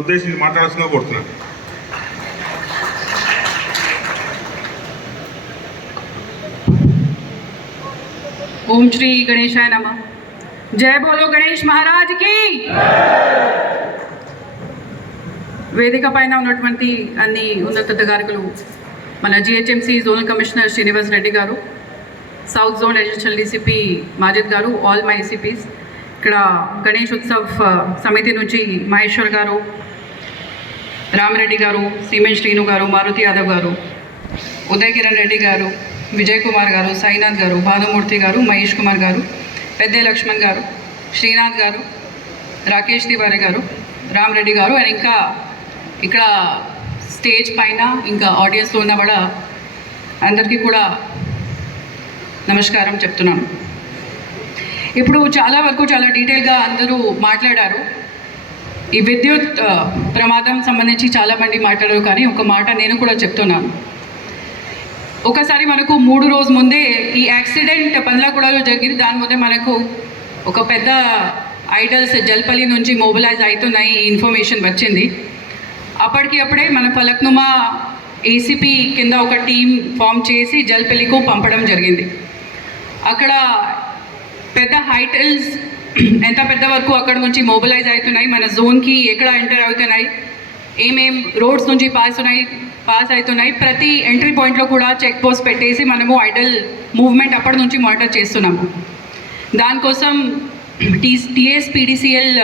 ఉద్దేశించి మాట్లాడాల్సిందిగా కోరుతున్నాను. ఓం శ్రీ గణేశాయ నమః. జయ బోలో గణేష్ మహారాజ్ కి. వేదిక పైన ఉన్నటువంటి అన్ని ఉన్నతాధికారులు, మన GHMC zonal commissioner Srinivas Reddy గారు, south zone additional DCP Majid గారు, ఆల్ మై ఏసీపీస్, ఇక్కడ గణేష్ ఉత్సవ్ సమితి నుంచి మహేశ్వర్ గారు, రామరెడ్డి గారు, సిమెంట్ శ్రీను గారు, మారుతి యాదవ్ గారు, ఉదయ్ కిరణ్ రెడ్డి గారు, విజయ్ కుమార్ గారు, సాయినాథ్ గారు, భానుమూర్తి గారు, మహేష్ కుమార్ గారు, పెద్దే లక్ష్మణ్ గారు, శ్రీనాథ్ గారు, రాకేష్ తివారి గారు, రామరెడ్డి గారు, అండ్ ఇంకా ఇక్కడ స్టేజ్ పైన ఇంకా ఆడియన్స్లో ఉన్న కూడా అందరికీ కూడా నమస్కారం చెప్తున్నాను. ఇప్పుడు చాలా వరకు చాలా డీటెయిల్గా అందరూ మాట్లాడారు. ఈ విద్యుత్ ప్రమాదం సంబంధించి చాలామంది మాట్లాడారు, కానీ ఒక మాట నేను కూడా చెప్తున్నాను. ఒకసారి మనకు 3 రోజు ముందే ఈ యాక్సిడెంట్ పండ్లగూడలో జరిగింది. దాని ముందే మనకు ఒక పెద్ద ఐడల్స్ జల్పల్లి నుంచి మొబిలైజ్ అవుతున్నాయి ఇన్ఫర్మేషన్ వచ్చింది. అప్పటికప్పుడే మన ఫలక్నుమా ఏసీపీ కింద ఒక టీం ఫామ్ చేసి జల్పల్లికు పంపడం జరిగింది. అక్కడ పెద్ద హైటల్స్ ఎంత పెద్ద వరకు అక్కడ నుంచి మొబిలైజ్ అవుతున్నాయి, మన జోన్కి ఎక్కడ ఎంటర్ అవుతున్నాయి, ఏమేం రోడ్స్ నుంచి పాస్ అవుతున్నాయి, ప్రతి ఎంట్రీ పాయింట్లో కూడా చెక్ పోస్ట్ పెట్టేసి మనము ఐడల్ మూవ్మెంట్ అప్పటి నుంచి మానిటర్ చేస్తున్నాము. దానికోసం టీఎస్పీడీసీఎల్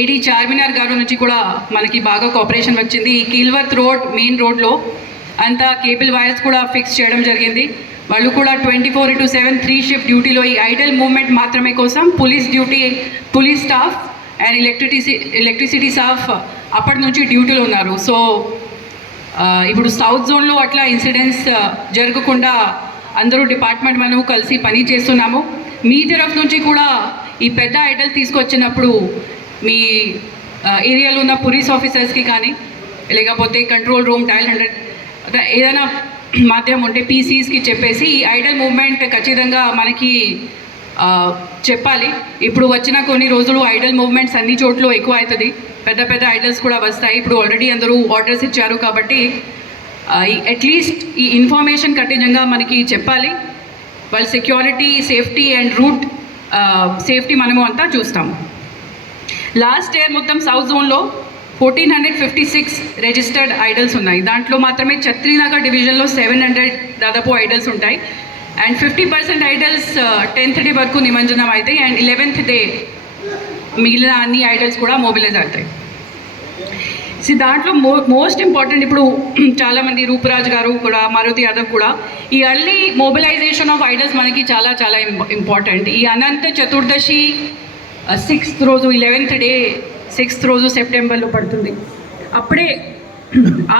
ఏడీ చార్మినార్ గారు నుంచి కూడా మనకి బాగా కోఆపరేషన్ వచ్చింది. ఈ కీల్వర్త్ రోడ్ మెయిన్ రోడ్లో అంతా కేబుల్ వైర్స్ కూడా ఫిక్స్ చేయడం జరిగింది. వాళ్ళు కూడా 24/7 3 షిఫ్ట్ డ్యూటీలో ఈ ఐడల్ మూవ్మెంట్ మాత్రమే కోసం police staff and electricity staff అప్పటి నుంచి డ్యూటీలో ఉన్నారు. సో ఇప్పుడు సౌత్ జోన్లో అట్లా ఇన్సిడెంట్స్ జరగకుండా అందరూ డిపార్ట్మెంట్ మనము కలిసి పని చేస్తున్నాము. మీ తరఫు నుంచి కూడా ఈ పెద్ద ఐడల్ తీసుకొచ్చినప్పుడు మీ ఏరియాలో ఉన్న పోలీస్ ఆఫీసర్స్కి కానీ లేకపోతే కంట్రోల్ రూమ్ డయల్ 100 ఏదైనా మాధ్యమం ఉంటే పీసీస్కి చెప్పేసి ఈ ఐడల్ మూవ్మెంట్ ఖచ్చితంగా మనకి చెప్పాలి. ఇప్పుడు వచ్చిన కొన్ని రోజులు ఐడల్ మూవ్మెంట్స్ అన్ని చోట్ల ఎక్కువ అవుతుంది, పెద్ద ఐడల్స్ కూడా వస్తాయి. ఇప్పుడు ఆల్రెడీ అందరూ ఆర్డర్స్ ఇచ్చారు కాబట్టి అట్లీస్ట్ ఈ ఇన్ఫర్మేషన్ ఖచ్చితంగా మనకి చెప్పాలి. వాళ్ళ security, safety and route safety మనము అంతా చూస్తాము. లాస్ట్ ఇయర్ మొత్తం సౌత్ జోన్లో 1456 రిజిస్టర్డ్ ఐడల్స్ ఉన్నాయి. దాంట్లో మాత్రమే ఛత్రీనగర్ డివిజన్లో 700 దాదాపు ఐడల్స్ ఉంటాయి. అండ్ 50% ఐడల్స్ 10th డే వరకు నిమజ్జనం అవుతాయి. అండ్ 11th డే మిగిలిన అన్ని ఐడల్స్ కూడా మొబిలైజ్ అవుతాయి. దాంట్లో మోస్ట్ ఇంపార్టెంట్ ఇప్పుడు చాలామంది రూపరాజ్ గారు కూడా, మారుతి యాదవ్ కూడా, ఈ అర్లీ మొబిలైజేషన్ ఆఫ్ ఐడల్స్ మనకి చాలా చాలా ఇంపార్టెంట్. ఈ అనంత చతుర్దశి 6th రోజు, 11th డే 6th రోజు సెప్టెంబర్లో పడుతుంది. అప్పుడే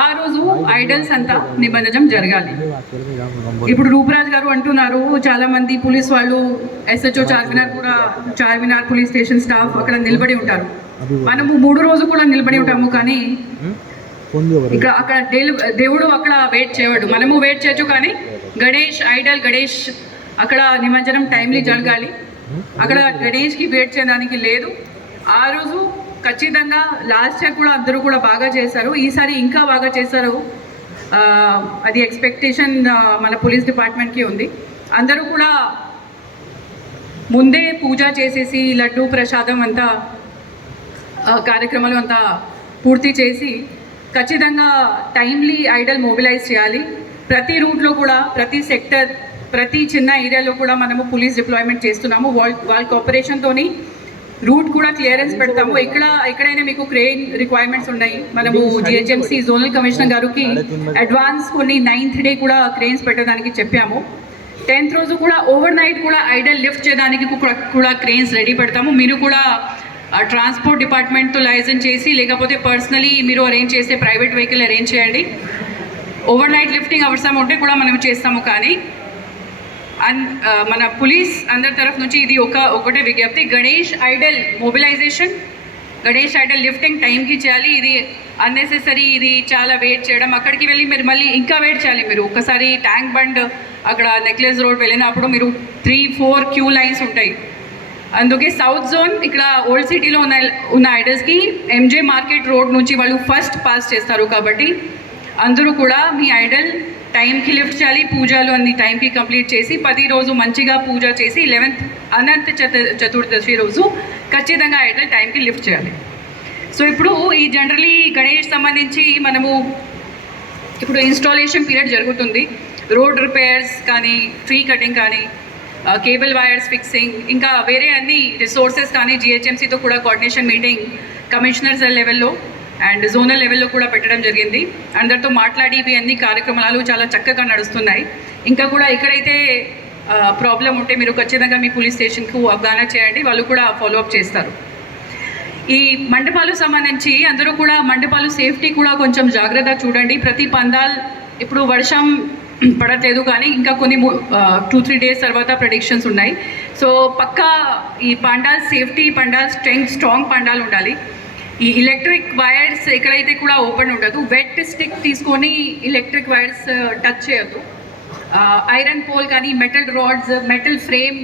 ఆ రోజు ఐడల్స్ అంతా నిమజ్జనం జరగాలి. ఇప్పుడు రూపరాజ్ గారు అంటున్నారు చాలామంది పోలీస్ వాళ్ళు, SHO Charminar police station staff అక్కడ నిలబడి ఉంటారు. మనము 3 రోజు కూడా నిలబడి ఉంటాము, కానీ అక్కడ దేవుడు అక్కడ వెయిట్ చేయడు. మనము వెయిట్ చేయొచ్చు, కానీ గణేష్ అక్కడ నిమజ్జనం టైంలీ జరగాలి. అక్కడ గణేష్కి వెయిట్ చేయడానికి లేదు. ఆ రోజు ఖచ్చితంగా లాస్ట్ ఇయర్ కూడా అందరూ కూడా బాగా చేశారు, ఈసారి ఇంకా బాగా చేశారు. అది ఎక్స్పెక్టేషన్ మన పోలీస్ డిపార్ట్మెంట్కి ఉంది. అందరూ కూడా ముందే పూజ చేసేసి లడ్డు ప్రసాదం అంతా కార్యక్రమాలు అంతా పూర్తి చేసి ఖచ్చితంగా టైమ్లీ ఐడల్ మొబిలైజ్ చేయాలి. ప్రతి రూట్లో కూడా, ప్రతి సెక్టర్, ప్రతి చిన్న ఏరియాలో కూడా మనము పోలీస్ డిప్లాయ్మెంట్ చేస్తున్నాము. వాళ్ళ కోఆపరేషన్తోని రూట్ కూడా క్లియరెన్స్ పెడతాము. ఎక్కడైనా మీకు క్రెయిన్ రిక్వైర్మెంట్స్ ఉన్నాయి, మనము జిహెచ్ఎంసీ జోనల్ కమిషనర్ గారికి అడ్వాన్స్ కొన్ని 9th డే కూడా క్రెయిన్స్ పెట్టడానికి చెప్పాము. 10th రోజు కూడా ఓవర్ నైట్ కూడా ఐడల్ లిఫ్ట్ చేయడానికి కూడా క్రెయిన్స్ రెడీ పెడతాము. మీరు కూడా ట్రాన్స్పోర్ట్ డిపార్ట్మెంట్తో లైసెన్స్ చేసి, లేకపోతే పర్సనలీ మీరు అరేంజ్ చేసే ప్రైవేట్ వెహికల్ అరేంజ్ చేయండి. ఓవర్ నైట్ లిఫ్టింగ్ అవసరం ఉంటే కూడా మనం చేస్తాము. కానీ మన పోలీస్ అందరి తరఫు నుంచి ఇది ఒకటే విజ్ఞప్తి, Ganesh idol mobilization, Ganesh idol lifting టైంకి చేయాలి. ఇది అన్నెసెసరీ, ఇది చాలా వెయిట్ చేయడం, అక్కడికి వెళ్ళి మీరు మళ్ళీ ఇంకా వెయిట్ చేయాలి. మీరు ఒకసారి ట్యాంక్ బండ్ అక్కడ నెక్లెస్ రోడ్ వెళ్ళినప్పుడు మీరు 3-4 క్యూ లైన్స్ ఉంటాయి. అందుకే సౌత్ జోన్ ఇక్కడ ఓల్డ్ సిటీలో ఉన్న ఐడల్స్కి ఎంజే మార్కెట్ రోడ్ నుంచి వాళ్ళు ఫస్ట్ పాస్ చేస్తారు. కాబట్టి అందరూ కూడా మీ ఐడల్ టైంకి లిఫ్ట్ చేయాలి, పూజలు అన్ని టైంకి కంప్లీట్ చేసి 10 రోజు మంచిగా పూజ చేసి 11th అనంత చతుర్దశి రోజు ఖచ్చితంగా ఐడల్ టైంకి లిఫ్ట్ చేయాలి. సో ఇప్పుడు ఈ జనరలీ గణేష్ సంబంధించి మనము ఇప్పుడు ఇన్స్టాలేషన్ పీరియడ్ జరుగుతుంది. రోడ్ రిపేర్స్ కానీ, ట్రీ కటింగ్ కానీ, కేబుల్ వైర్స్ ఫిక్సింగ్, ఇంకా వేరే అన్ని రిసోర్సెస్ కానీ జిహెచ్ఎంసీతో కూడా కోఆర్డినేషన్ మీటింగ్ కమిషనర్స్ లెవెల్లో అండ్ జోనల్ లెవెల్లో కూడా పెట్టడం జరిగింది. అందరితో మాట్లాడి ఇవి అన్ని కార్యక్రమాలు చాలా చక్కగా నడుస్తున్నాయి. ఇంకా కూడా ఎక్కడైతే ప్రాబ్లం ఉంటే మీరు ఖచ్చితంగా మీ పోలీస్ స్టేషన్కు అవగాహన చేయండి, వాళ్ళు కూడా ఫాలోఅప్ చేస్తారు. ఈ మండపాలు సంబంధించి అందరూ కూడా మండపాలు సేఫ్టీ కూడా కొంచెం జాగ్రత్త చూడండి. ప్రతి పందాల్ ఇప్పుడు వర్షం పడట్లేదు కానీ ఇంకా కొన్ని 2-3 డేస్ తర్వాత ప్రెడిక్షన్స్ ఉన్నాయి. సో పక్కా ఈ పండాల్ సేఫ్టీ, పండాల్ స్ట్రాంగ్ పండాల్ ఉండాలి. ఈ ఎలక్ట్రిక్ వైర్స్ ఎక్కడైతే కూడా ఓపెన్ ఉండదు. వెట్ స్టిక్ తీసుకొని ఎలక్ట్రిక్ వైర్స్ టచ్ చేయొద్దు. ఐరన్ పోల్ కానీ, మెటల్ రాడ్స్, మెటల్ ఫ్రేమ్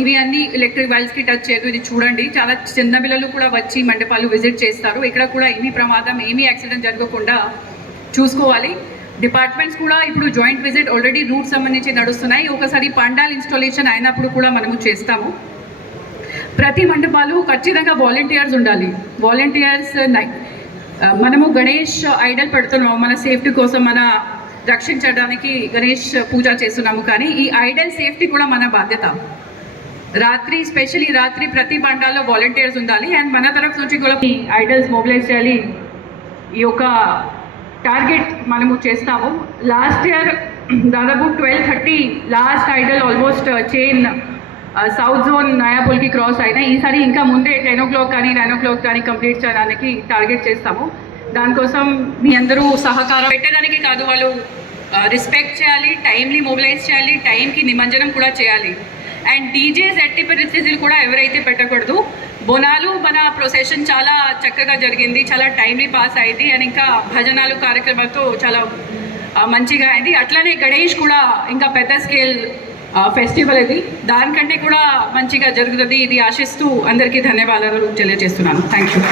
ఇవి అన్నీ ఎలక్ట్రిక్ వైర్స్కి టచ్ చేయదు. ఇది చూడండి, చాలా చిన్న పిల్లలు కూడా వచ్చి మండపాలు విజిట్ చేస్తారు. ఇక్కడ కూడా ఏమీ ప్రమాదం, ఏమీ యాక్సిడెంట్ జరగకుండా చూసుకోవాలి. డిపార్ట్మెంట్స్ కూడా ఇప్పుడు జాయింట్ విజిట్ ఆల్రెడీ రూట్ సంబంధించి నడుస్తున్నాయి. ఒకసారి పండాల్ ఇన్స్టాలేషన్ అయినప్పుడు కూడా మనము చేస్తాము. ప్రతి మండపాలు ఖచ్చితంగా వాలంటీర్స్ ఉండాలి. వాలంటీర్స్ మనము గణేష్ ఐడల్ పెడుతున్నాము మన సేఫ్టీ కోసం, మన రక్షించడానికి గణేష్ పూజ చేస్తున్నాము. కానీ ఈ ఐడల్ సేఫ్టీ కూడా మన బాధ్యత. రాత్రి స్పెషల్లీ రాత్రి ప్రతి పండాల్లో వాలంటీర్స్ ఉండాలి. అండ్ మన తరఫు నుంచి కూడా ఈ ఐడల్స్ మొబిలైజ్ చేయాలి. ఈ యొక్క టార్గెట్ మనము చేస్తాము. లాస్ట్ ఇయర్ దాదాపు 12:30 last idol almost chain south zone నయాపుల్కి క్రాస్ అయినాయి. ఈసారి ఇంకా ముందే 10 o'clock కానీ 9 o'clock కానీ కంప్లీట్ చేయడానికి టార్గెట్ చేస్తాము. దానికోసం మీ అందరూ సహకారం పెట్టడానికి కాదు, వాళ్ళు రెస్పెక్ట్ చేయాలి, టైమ్లీ మొబిలైజ్ చేయాలి, టైంకి నిమజ్జనం కూడా చేయాలి. అండ్ డీజేస్ ఎట్టి పరిస్థితులు కూడా ఎవరైతే పెట్టకూడదు. బోనాలు మన ప్రొసెషన్ చాలా చక్కగా జరిగింది, చాలా టైమ్లీ పాస్ అయింది. అండ్ ఇంకా భజనాలు కార్యక్రమాలతో చాలా మంచిగా అయింది. అట్లానే గణేష్ కూడా ఇంకా పెద్ద స్కేల్ ఫెస్టివల్ ఇది, దానికంటే కూడా మంచిగా జరుగుతుంది. ఇది ఆశిస్తూ అందరికీ ధన్యవాదాలు తెలియజేస్తున్నాను. Thank you.